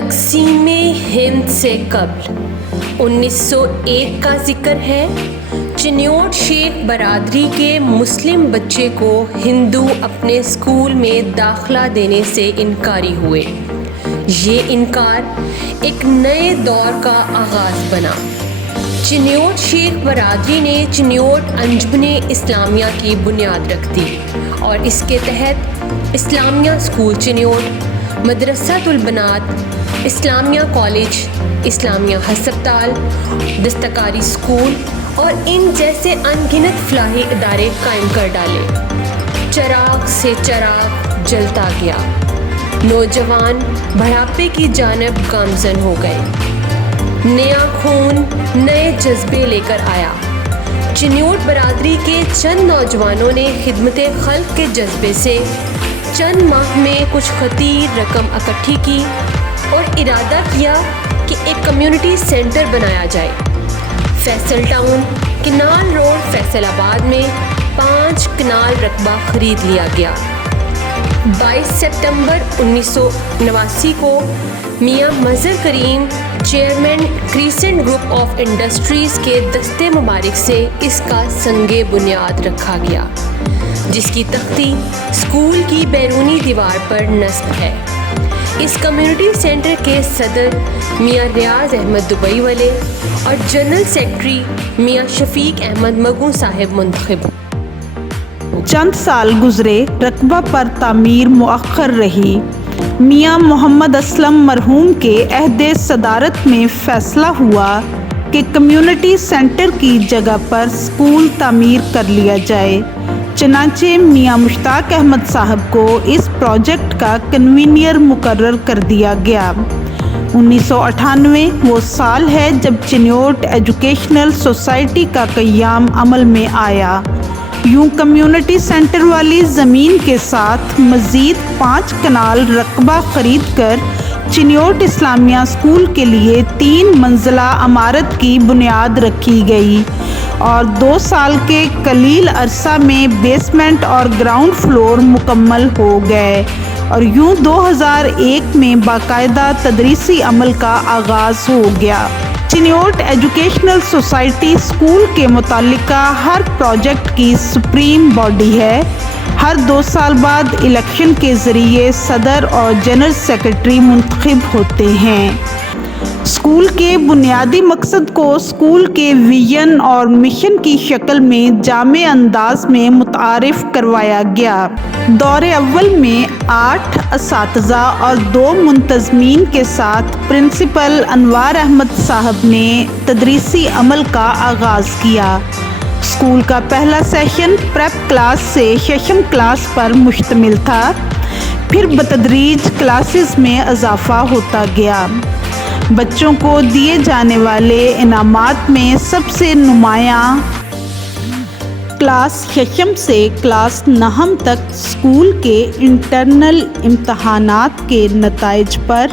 تقسیم ہند سے قبل 1901 کا ذکر ہے۔ چنیوٹ شیخ برادری کے مسلم بچے کو ہندو اپنے اسکول میں داخلہ دینے سے انکاری ہوئے۔ یہ انکار ایک نئے دور کا آغاز بنا۔ چنیوٹ شیخ برادری نے چنیوٹ انجمن اسلامیہ کی بنیاد رکھ دی اور اس کے تحت اسلامیہ اسکول چنیوٹ، مدرسۃ البنات، اسلامیہ کالج، اسلامیہ ہسپتال، دستکاری اسکول اور ان جیسے ان گنت فلاحی ادارے قائم کر ڈالے۔ چراغ سے چراغ جلتا گیا، نوجوان بڑھاپے کی جانب گامزن ہو گئے، نیا خون نئے جذبے لے کر آیا۔ چنیوٹ برادری کے چند نوجوانوں نے خدمت خلق کے جذبے سے چند ماہ میں کچھ خطیر رقم اکٹھی کی اور ارادہ کیا کہ ایک کمیونٹی سینٹر بنایا جائے۔ فیصل ٹاؤن، کنال روڈ، فیصل آباد میں 5 کنال رقبہ خرید لیا گیا۔ 22 سپتمبر 1989 کو میاں Mazhar Karim, chairman Crescent group of industries کے دستے مبارک سے اس کا سنگ بنیاد رکھا گیا، جس کی تختی اسکول کی بیرونی دیوار پر نصب ہے۔ اس کمیونٹی سینٹر کے صدر میاں ریاض احمد دبئی والے اور جنرل سیکرٹری میاں شفیق احمد مگوں صاحب منتخب۔ چند سال گزرے، رقبہ پر تعمیر مؤخر رہی۔ میاں محمد اسلم مرحوم کے عہد صدارت میں فیصلہ ہوا کہ کمیونٹی سینٹر کی جگہ پر اسکول تعمیر کر لیا جائے۔ چنانچہ میاں مشتاق احمد صاحب کو اس پروجیکٹ کا کنوینئر مقرر کر دیا گیا۔ 1998 وہ سال ہے جب چنیوٹ ایجوکیشنل سوسائٹی کا قیام عمل میں آیا۔ یوں کمیونٹی سینٹر والی زمین کے ساتھ مزید 5 کنال رقبہ خرید کر چنیوٹ اسلامیہ اسکول کے لیے 3 منزلہ عمارت کی بنیاد رکھی گئی اور 2 سال کے قلیل عرصہ میں بیسمنٹ اور گراؤنڈ فلور مکمل ہو گئے اور یوں 2001 میں باقاعدہ تدریسی عمل کا آغاز ہو گیا۔ چنیوٹ ایجوکیشنل سوسائٹی اسکول کے متعلقہ ہر پروجیکٹ کی سپریم باڈی ہے۔ ہر 2 سال بعد الیکشن کے ذریعے صدر اور جنرل سیکرٹری منتخب ہوتے ہیں۔ اسکول کے بنیادی مقصد کو اسکول کے ویژن اور مشن کی شکل میں جامع انداز میں متعارف کروایا گیا۔ دور اول میں 8 اساتذہ اور 2 منتظمین کے ساتھ پرنسپل انوار احمد صاحب نے تدریسی عمل کا آغاز کیا۔ اسکول کا پہلا سیشن پریپ کلاس سے ششم کلاس پر مشتمل تھا، پھر بتدریج کلاسز میں اضافہ ہوتا گیا۔ بچوں کو دیے جانے والے انعامات میں سب سے نمایاں کلاس ششم سے کلاس نہم تک اسکول کے انٹرنل امتحانات کے نتائج پر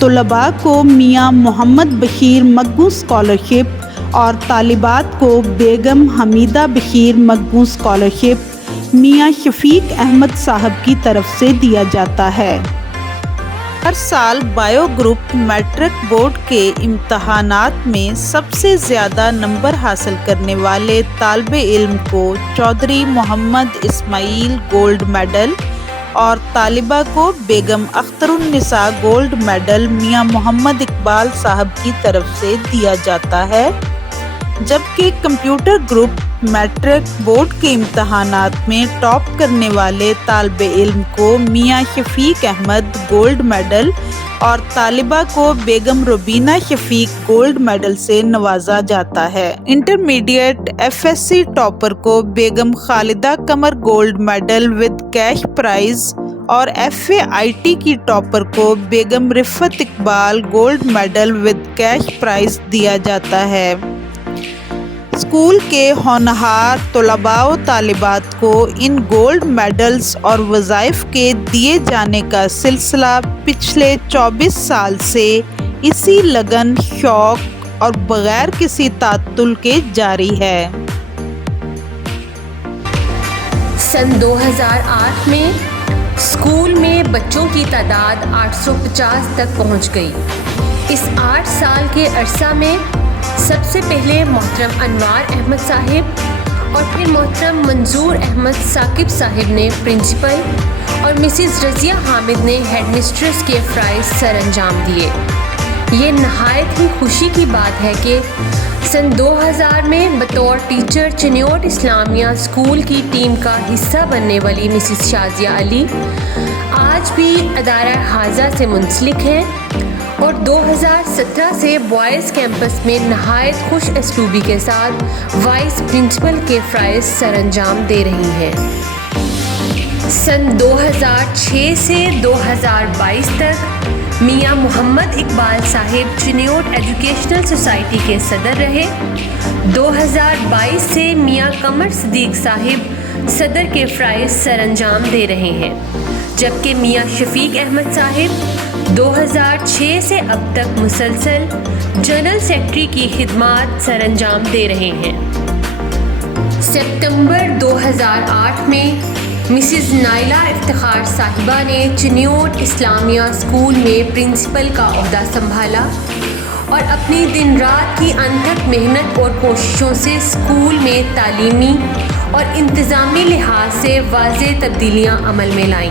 طلباء کو میاں محمد بشیر مگوں اسکالرشپ اور طالبات کو بیگم حمیدہ بشیر مگوں اسکالرشپ میاں شفیق احمد صاحب کی طرف سے دیا جاتا ہے۔ ہر سال بائیو گروپ میٹرک بورڈ کے امتحانات میں سب سے زیادہ نمبر حاصل کرنے والے طالب علم کو چودھری محمد اسماعیل گولڈ میڈل اور طالبہ کو بیگم اختر النساء گولڈ میڈل میاں محمد اقبال صاحب کی طرف سے دیا جاتا ہے، جبکہ کمپیوٹر گروپ میٹرک بورڈ کے امتحانات میں ٹاپ کرنے والے طالب علم کو میاں شفیق احمد گولڈ میڈل اور طالبہ کو بیگم روبینہ شفیق گولڈ میڈل سے نوازا جاتا ہے۔ Intermediate F S C topper کو بیگم Khalida Qamar gold medal with cash prize اور ایف اے آئی ٹی کی ٹاپر کو بیگم Riffat Iqbal gold medal with cash prize دیا جاتا ہے۔ اسکول کے ہونہار طلباء و طالبات کو ان گولڈ میڈلز اور وظائف کے دیے جانے کا سلسلہ پچھلے 24 سال سے اسی لگن، شوق اور بغیر کسی تعطل کے جاری ہے۔ سن 2008 میں اسکول میں بچوں کی تعداد 850 تک پہنچ گئی۔ اس 8 سال کے عرصہ میں سب سے پہلے محترم انوار احمد صاحب اور پھر محترم منظور احمد ثاقب صاحب نے پرنسپل اور مسز رضیہ حامد نے ہیڈ مسٹریس کے فرائض سر انجام دیے۔ یہ نہایت ہی خوشی کی بات ہے کہ سن 2000 میں بطور ٹیچر چنیوٹ اسلامیہ اسکول کی ٹیم کا حصہ بننے والی مسز شازیہ علی آج بھی ادارہ حاضہ سے منسلک ہیں اور 2017 سے بوائز کیمپس میں نہایت خوش اسلوبی کے ساتھ وائس پرنسپل کے فرائض سر انجام دے رہی ہیں۔ سن 2006 سے 2022 تک میاں محمد اقبال صاحب چنیوٹ ایجوکیشنل سوسائٹی کے صدر رہے۔ 2022 سے میاں قمر صدیق صاحب صدر کے فرائض سر انجام دے رہے ہیں، جبکہ میاں شفیق احمد صاحب 2006 سے اب تک مسلسل جنرل سیکرٹری کی خدمات سر انجام دے رہے ہیں۔ ستمبر 2008 میں مسز نائلہ افتخار صاحبہ نے چنیوٹ اسلامیہ اسکول میں پرنسپل کا عہدہ سنبھالا اور اپنی دن رات کی انتھک محنت اور کوششوں سے اسکول میں تعلیمی اور انتظامی لحاظ سے واضح تبدیلیاں عمل میں لائیں،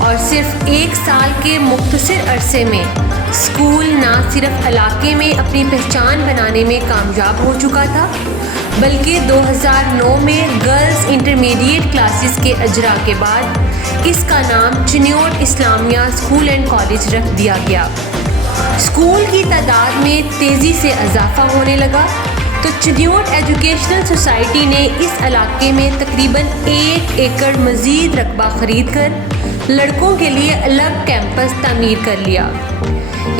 اور صرف 1 سال کے مختصر عرصے میں اسکول نہ صرف علاقے میں اپنی پہچان بنانے میں کامیاب ہو چکا تھا بلکہ 2009 میں گرلز انٹرمیڈیٹ کلاسز کے اجرا کے بعد اس کا نام چنیوٹ اسلامیہ اسکول اینڈ کالج رکھ دیا گیا۔ اسکول کی تعداد میں تیزی سے اضافہ ہونے لگا تو چنیوٹ ایجوکیشنل سوسائٹی نے اس علاقے میں تقریباً 1 ایکڑ مزید رقبہ خرید کر لڑکوں کے لیے الگ کیمپس تعمیر کر لیا۔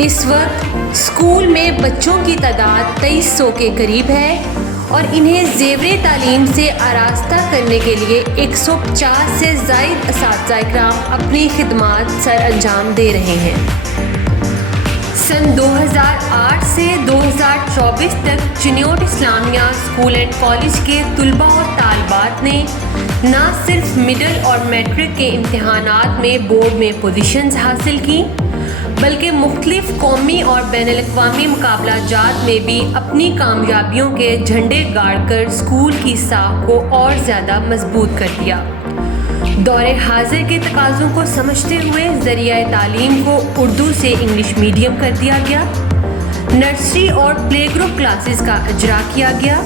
اس وقت اسکول میں بچوں کی تعداد 2300 کے قریب ہے اور انہیں زیور تعلیم سے آراستہ کرنے کے لیے 150 سے زائد اساتذہ اکرام اپنی خدمات سر انجام دے رہے ہیں۔ سن 2008 سے 2024 تک چنیوٹ اسلامیہ اسکول اینڈ کالج کے طلباء و طالبات نے نہ صرف مڈل اور میٹرک کے امتحانات میں بورڈ میں پوزیشنز حاصل کی بلکہ مختلف قومی اور بین الاقوامی مقابلہ جات میں بھی اپنی کامیابیوں کے جھنڈے گاڑ کر اسکول کی ساکھ کو اور زیادہ مضبوط کر دیا۔ دور حاضر کے تقاضوں کو سمجھتے ہوئے ذریعہ تعلیم کو اردو سے انگلش میڈیم کر دیا گیا، نرسری اور پلے گروپ کلاسز کا اجرا کیا گیا۔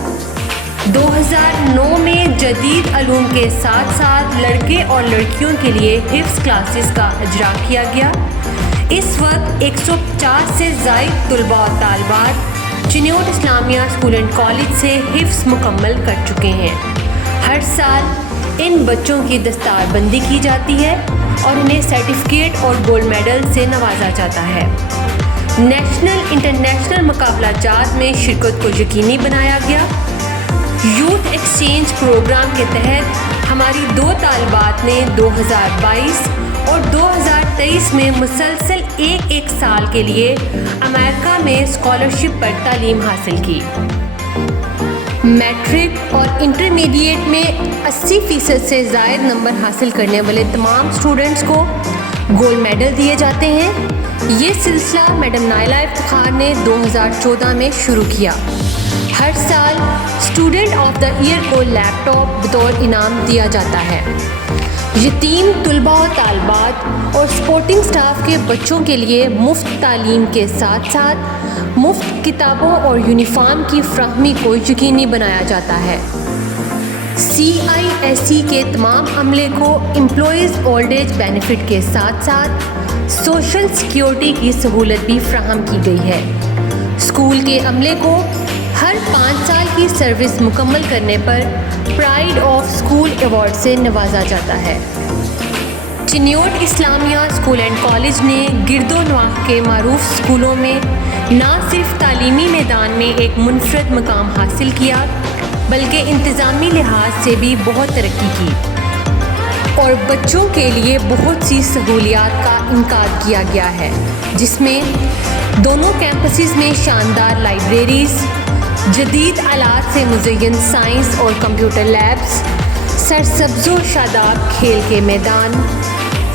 2009 میں جدید علوم کے ساتھ ساتھ لڑکے اور لڑکیوں کے لیے حفظ کلاسز کا اجرا کیا گیا۔ اس وقت 150 سے زائد طلباء و طالبات چنیوٹ اسلامیہ اسکول اینڈ کالج سے حفظ مکمل کر چکے ہیں۔ ہر سال ان بچوں کی دستار بندی کی جاتی ہے اور انہیں سرٹیفکیٹ اور گولڈ میڈل سے نوازا جاتا ہے۔ نیشنل انٹرنیشنل مقابلہ جات میں شرکت کو یقینی بنایا گیا۔ یوتھ ایکسچینج پروگرام کے تحت ہماری 2 طالبات نے 2022 اور 2023 میں مسلسل ایک سال کے لیے امریکہ میں اسکالرشپ پر تعلیم حاصل کی۔ میٹرک اور انٹرمیڈیٹ میں 80% سے زائد نمبر حاصل کرنے والے تمام اسٹوڈنٹس کو گولڈ میڈل دیے جاتے ہیں۔ یہ سلسلہ میڈم نائلہ افتخار نے 2014 میں شروع کیا۔ ہر سال اسٹوڈنٹ آف دا ایئر کو لیپ ٹاپ بطور انعام دیا جاتا ہے۔ یتیم طلباء و طالبات اور سپورٹنگ سٹاف کے بچوں کے لیے مفت تعلیم کے ساتھ ساتھ مفت کتابوں اور یونیفارم کی فراہمی کو یقینی بنایا جاتا ہے۔ CISE کے تمام عملے کو امپلائیز اولڈ ایج بینیفٹ کے ساتھ ساتھ سوشل سیکیورٹی کی سہولت بھی فراہم کی گئی ہے۔ اسکول کے عملے کو ہر 5 سال کی سروس مکمل کرنے پر پرائڈ آف اسکول ایوارڈ سے نوازا جاتا ہے۔ چنیوٹ اسلامیہ اسکول اینڈ کالج نے گرد و نواح کے معروف اسکولوں میں نہ صرف تعلیمی میدان میں ایک منفرد مقام حاصل کیا بلکہ انتظامی لحاظ سے بھی بہت ترقی کی اور بچوں کے لیے بہت سی سہولیات کا انعقاد کیا گیا ہے، جس میں دونوں کیمپسز میں شاندار لائبریریز، جدید آلات سے مزین سائنس اور کمپیوٹر لیبز، سرسبز و شاداب کھیل کے میدان،